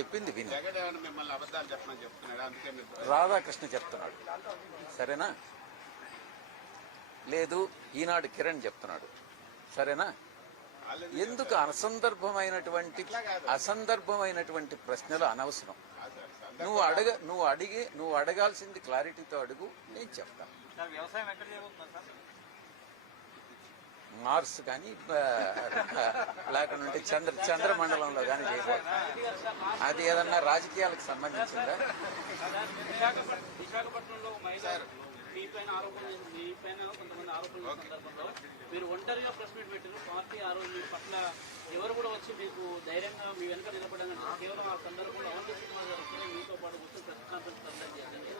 చెప్పింది విని రాధాకృష్ణ చెప్తున్నాడు, సరేనా? లేదు ఈనాడు కిరణ్ చెప్తున్నాడు, సరేనా? ఎందుకు అసందర్భమైనటువంటి ప్రశ్నలు అనవసరం. నువ్వు అడగాల్సింది క్లారిటీతో అడుగు, నేను చెప్తాను. మార్స్ కానీ లేకుంటే చంద్రమండలంలో కానీ చేయకూడదు. అది ఏదన్నా రాజకీయాలకు సంబంధించిందా? మీరు ఒంటరిగా ప్రెస్ మీట్ పెట్టారు. పార్టీ ఆ రోజు మీ పట్ల ఎవరు కూడా వచ్చి మీకు ధైర్యంగా మీ వెనక నిలబడాలని కేవలం ఆ సందర్భంలో అవంతి శ్రీనివాస్ గారు మీతో పాటు కూర్చొని ప్రెస్ కాన్ఫరెన్స్ కండక్ట్ చేయండి.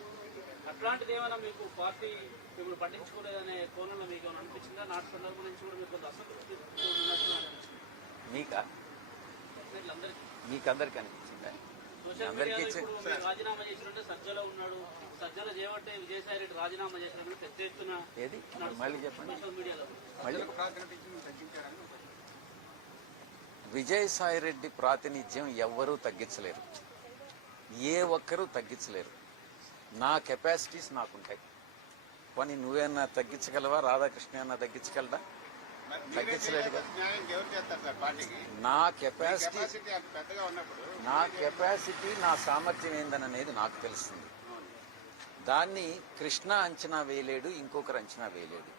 అట్లాంటిది ఏమైనా మీకు పార్టీ మిమ్మల్ని పట్టించుకోలేదనే కోణంలో మీకు ఏమైనా అనిపించిందా? నాటి సందర్భం నుంచి కూడా మీకు కొంత అసంతృప్తి మీకందరికి అనిపించిందా? సోషల్ మీడియాలో రాజీనామా చేసినట్టే సజ్జలో ఉన్నాడు, సజ్జల చేయబట్టే విజయసాయి రెడ్డి రాజీనామా చేసినట్టు పెద్ద ఎత్తున మళ్ళీ చెప్పండి. సోషల్ మీడియాలో విజయసాయి రెడ్డి ప్రాతినిధ్యం ఎవ్వరూ తగ్గించలేరు, ఏ ఒక్కరూ తగ్గించలేరు. నా కెపాసిటీస్ నాకుంటాయి. కానీ నువ్వేమన్నా తగ్గించగలవా? రాధాకృష్ణ ఏమన్నా తగ్గించగలరా? తగ్గించలేడుగా. నా కెపాసిటీ నా సామర్థ్యం ఏందనేది నాకు తెలుస్తుంది. దాన్ని కృష్ణ అంచనా వేయలేడు, ఇంకొకరు అంచనా వేయలేడు.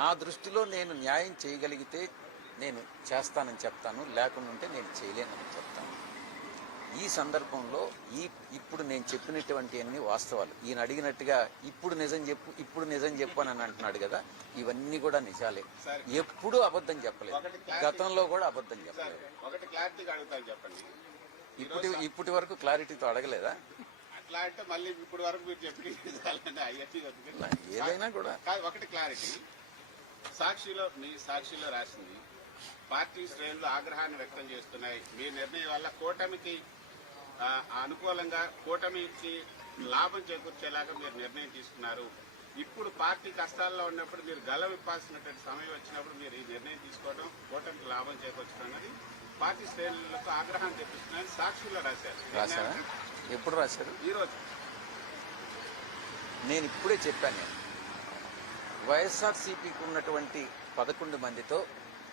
నా దృష్టిలో నేను న్యాయం చేయగలిగితే నేను చేస్తానని చెప్తాను, లేకుంటే నేను చేయలేనని చెప్తాను. ఈ సందర్భంలో ఇప్పుడు నేను చెప్పినటువంటి అన్ని వాస్తవాలు. ఈయన అడిగినట్టుగా ఇప్పుడు నిజం చెప్పు అని అంటున్నాడు కదా, ఇవన్నీ కూడా నిజాలే. ఎప్పుడూ అబద్ధం చెప్పలేదు, గతంలో కూడా అబద్ధం చెప్పలేదు. ఇప్పటి వరకు క్లారిటీతో అడగలేదా? ఏదైనా కూడా ఒకటి క్లారిటీ. సాక్షిలో రాసింది పార్టీ శ్రేణులు ఆగ్రహాన్ని వ్యక్తం చేస్తున్నాయి. మీ నిర్ణయం వల్ల కూటమికి అనుకూలంగా, కూటమికి లాభం చేకూర్చేలాగా మీరు నిర్ణయం తీసుకున్నారు. ఇప్పుడు పార్టీ కష్టాల్లో ఉన్నప్పుడు మీరు గల విప్పాల్సినటువంటి సమయం వచ్చినప్పుడు మీరు ఈ నిర్ణయం తీసుకోవడం కూటమికి లాభం చేకూర్చడం అనేది పార్టీ శ్రేణులకు ఆగ్రహం తెప్పిస్తున్నారని సాక్షిలో రాశారు. ఎప్పుడు రాశారు? ఈరోజు. నేను ఇప్పుడే చెప్పాను. వైఎస్ఆర్సీపీకి ఉన్నటువంటి 11 మందితో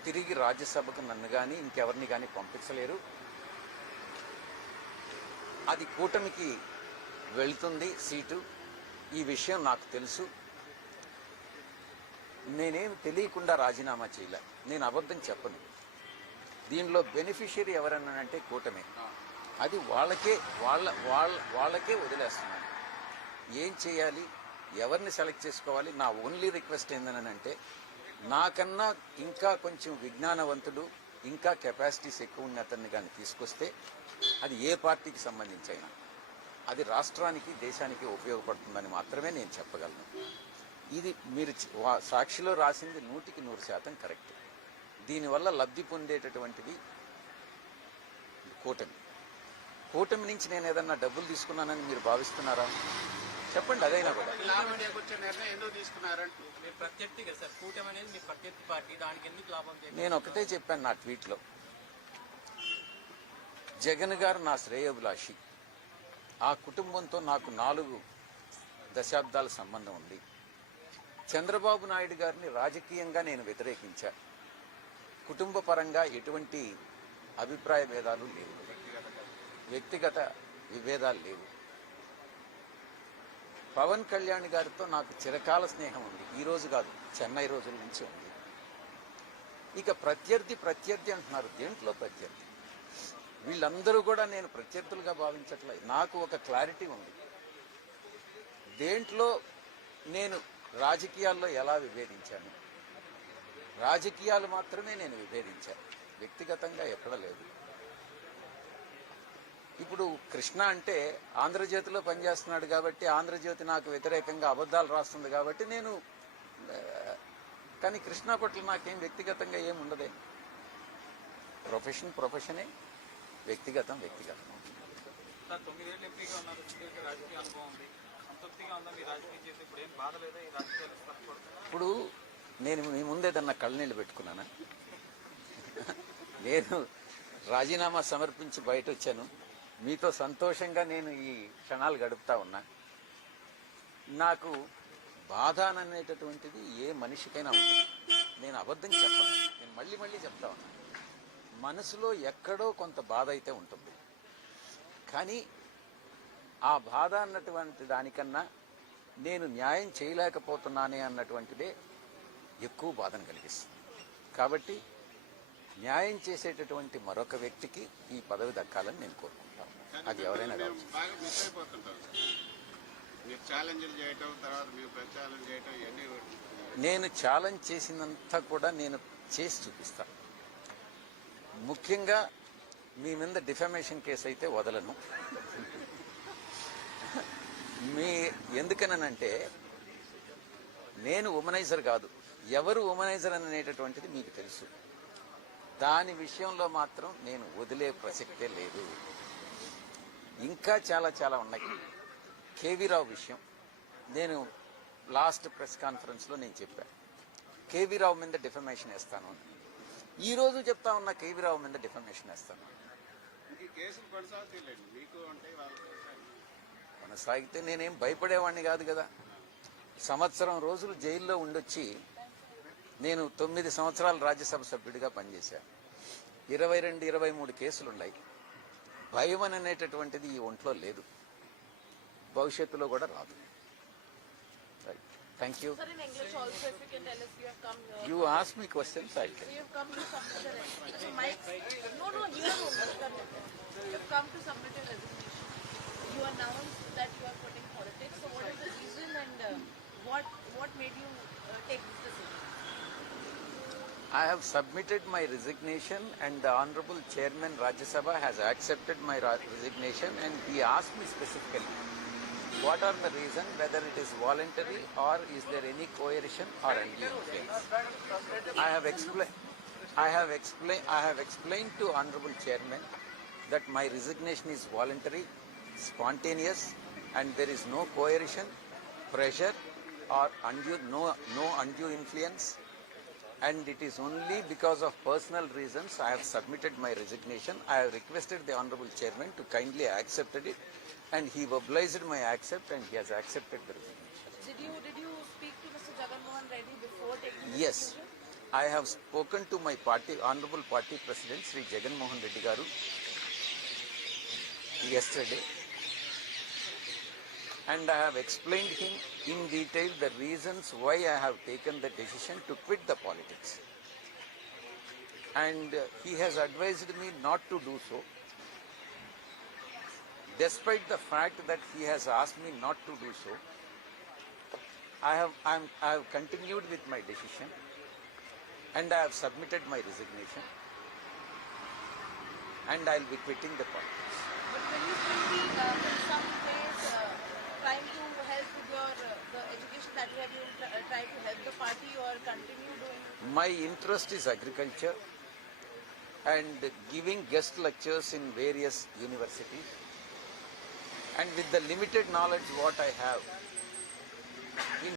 తిరిగి రాజ్యసభకు నన్ను కానీ ఇంకెవరిని కానీ పంపించలేరు. అది కూటమికి వెళ్తుంది సీటు. ఈ విషయం నాకు తెలుసు. నేనేమి తెలియకుండా రాజీనామా చేయలే. నేను అబద్ధం చెప్పను. దీనిలో బెనిఫిషియరీ ఎవరన్నానంటే కూటమే. అది వాళ్ళకే వదిలేస్తున్నాను. ఏం చేయాలి, ఎవరిని సెలెక్ట్ చేసుకోవాలి? నా ఓన్లీ రిక్వెస్ట్ ఏందనంటే, నాకన్నా ఇంకా కొంచెం విజ్ఞానవంతుడు, ఇంకా కెపాసిటీస్ ఎక్కువ ఉన్న అతన్ని కానీ తీసుకొస్తే అది ఏ పార్టీకి సంబంధించి అయినా అది రాష్ట్రానికి, దేశానికి ఉపయోగపడుతుందని మాత్రమే నేను చెప్పగలను. ఇది మీరు సాక్షిలో రాసింది 100% కరెక్ట్. దీనివల్ల లబ్ధి పొందేటటువంటిది కూటమి నుంచి నేను ఏదన్నా డబ్బులు తీసుకున్నానని మీరు భావిస్తున్నారా? చెప్పండి. అదైనా కూడా నేను ఒకటే చెప్పాను నా ట్వీట్లో. జగన్ గారు నా శ్రేయోభిలాషి. ఆ కుటుంబంతో నాకు 4 దశాబ్దాల సంబంధం ఉంది. చంద్రబాబు నాయుడు గారిని రాజకీయంగా నేను వ్యతిరేకించా. కుటుంబ పరంగా ఎటువంటి అభిప్రాయ భేదాలు లేవు, వ్యక్తిగత విభేదాలు లేవు. పవన్ కళ్యాణ్ గారితో నాకు చిరకాల స్నేహం ఉంది. ఈ రోజు కాదు, చెన్నై రోజుల నుంచి ఉంది. ఇక ప్రత్యర్థి అంటున్నారు. దేంట్లో ప్రత్యర్థి? వీళ్ళందరూ కూడా నేను ప్రత్యర్థులుగా భావించట్లేదు. నాకు ఒక క్లారిటీ ఉంది. దేంట్లో నేను రాజకీయాల్లో ఎలా విభేదించాను, రాజకీయాలు మాత్రమే నేను విభేదించాను, వ్యక్తిగతంగా ఎక్కడ లేదు. ఇప్పుడు కృష్ణ అంటే ఆంధ్రజ్యోతిలో పనిచేస్తున్నాడు కాబట్టి, ఆంధ్రజ్యోతి నాకు వ్యతిరేకంగా అబద్ధాలు రాస్తుంది కాబట్టి నేను, కానీ కృష్ణ పట్ల నాకేం వ్యక్తిగతంగా ఏం ఉండదే. ప్రొఫెషనే, వ్యక్తిగతం. ఇప్పుడు నేను మీ ముందేదన్నా కళ్ళనీళ్ళు పెట్టుకున్నానా? నేను రాజీనామా సమర్పించి బయట వచ్చాను. మీతో సంతోషంగా నేను ఈ క్షణాలు గడుపుతా ఉన్నా. నాకు బాధ అనేటటువంటిది ఏ మనిషికైనా ఉంటుంది. నేను అబద్ధం చెప్పను, నేను మళ్ళీ మళ్ళీ చెప్తా ఉన్నా. మనసులో ఎక్కడో కొంత బాధ అయితే ఉంటుంది. కానీ ఆ బాధ అన్నటువంటి దానికన్నా నేను న్యాయం చేయలేకపోతున్నానే అన్నటువంటిదే ఎక్కువ బాధను కలిగిస్తుంది. కాబట్టి న్యాయం చేసేటటువంటి మరొక వ్యక్తికి ఈ పదవి దక్కాలని నేను కోరుకుంటాను. అది ఎవరైనా కావచ్చు. బాగా మిస్ అయిపోతుంటారు. మీరు ఛాలెంజ్లు చేయటం, తర్వాత మీరు ప్రచారం చేయటం ఇవన్నీ నేను ఛాలెంజ్ చేసినంతా కూడా నేను చేసి చూపిస్తాను. ముఖ్యంగా మీ మీద డిఫమేషన్ కేసు అయితే వదలను. ఎందుకనంటే నేను ఉమనైజర్ కాదు, ఎవరు ఉమనైజర్ అనేటటువంటిది మీకు తెలుసు. దాని విషయంలో మాత్రం నేను వదిలే ప్రసక్తే లేదు. ఇంకా చాలా చాలా ఉన్నాయి. కేవీ రావు విషయం నేను లాస్ట్ ప్రెస్ కాన్ఫరెన్స్లో నేను చెప్పాను, కేవీ రావు మీద డిఫమేషన్ వేస్తాను అని. ఈ రోజు చెప్తా ఉన్నా, కేవీ రావు మీద డిఫమేషన్ వేస్తాను. ఈ కేసులు కొనసాగుతాయిలేండి, మీకు ఉంటాయి వాళ్ళకి. కొనసాగితే నేనేం భయపడేవాడిని కాదు కదా. సంవత్సరం రోజులు జైల్లో ఉండొచ్చి నేను 9 సంవత్సరాలు రాజ్యసభ సభ్యుడిగా పనిచేశాను. 22-23 కేసులు ఉన్నాయి. భయం అనేటటువంటిది ఈ ఒంట్లో లేదు, భవిష్యత్తులో కూడా రాదు. Thank you. Sir, in English also, if you can tell us, you have come here. You ask me questions, I'll tell. You have come to submit your resignation. So, no, here only. You have come to submit your resignation. You announced that you are quitting politics. So, what is the reason and what made you take this decision? I have submitted my resignation and the Honorable Chairman Rajya Sabha has accepted my resignation, and he asked me specifically what are the reason, whether it is voluntary or is there any coercion or undue influence. I have explained to Honorable Chairman that my resignation is voluntary, spontaneous, and there is no coercion, pressure or no undue influence. And it is only because of personal reasons I have submitted my resignation. I have requested the Honorable Chairman to kindly accept it, and he obliged my accept, and he has accepted the resignation. Did you speak to Mr. Jagan Mohan Reddy before taking this Yes, decision? I have spoken to my Honorable Party President Sri Jagan Mohan Reddy Garu yesterday, and I have explained him in detail the reasons why I have taken the decision to quit the politics. And he has advised me not to do so. Despite the fact that he has asked me not to do so, I have continued with my decision, and I have submitted my resignation, and I will be quitting the politics. But when you will be in some ways trying to help with your the education that you have, you will try to help the party or continue doing? My interest is agriculture and giving guest lectures in various universities, and with the limited knowledge what I have in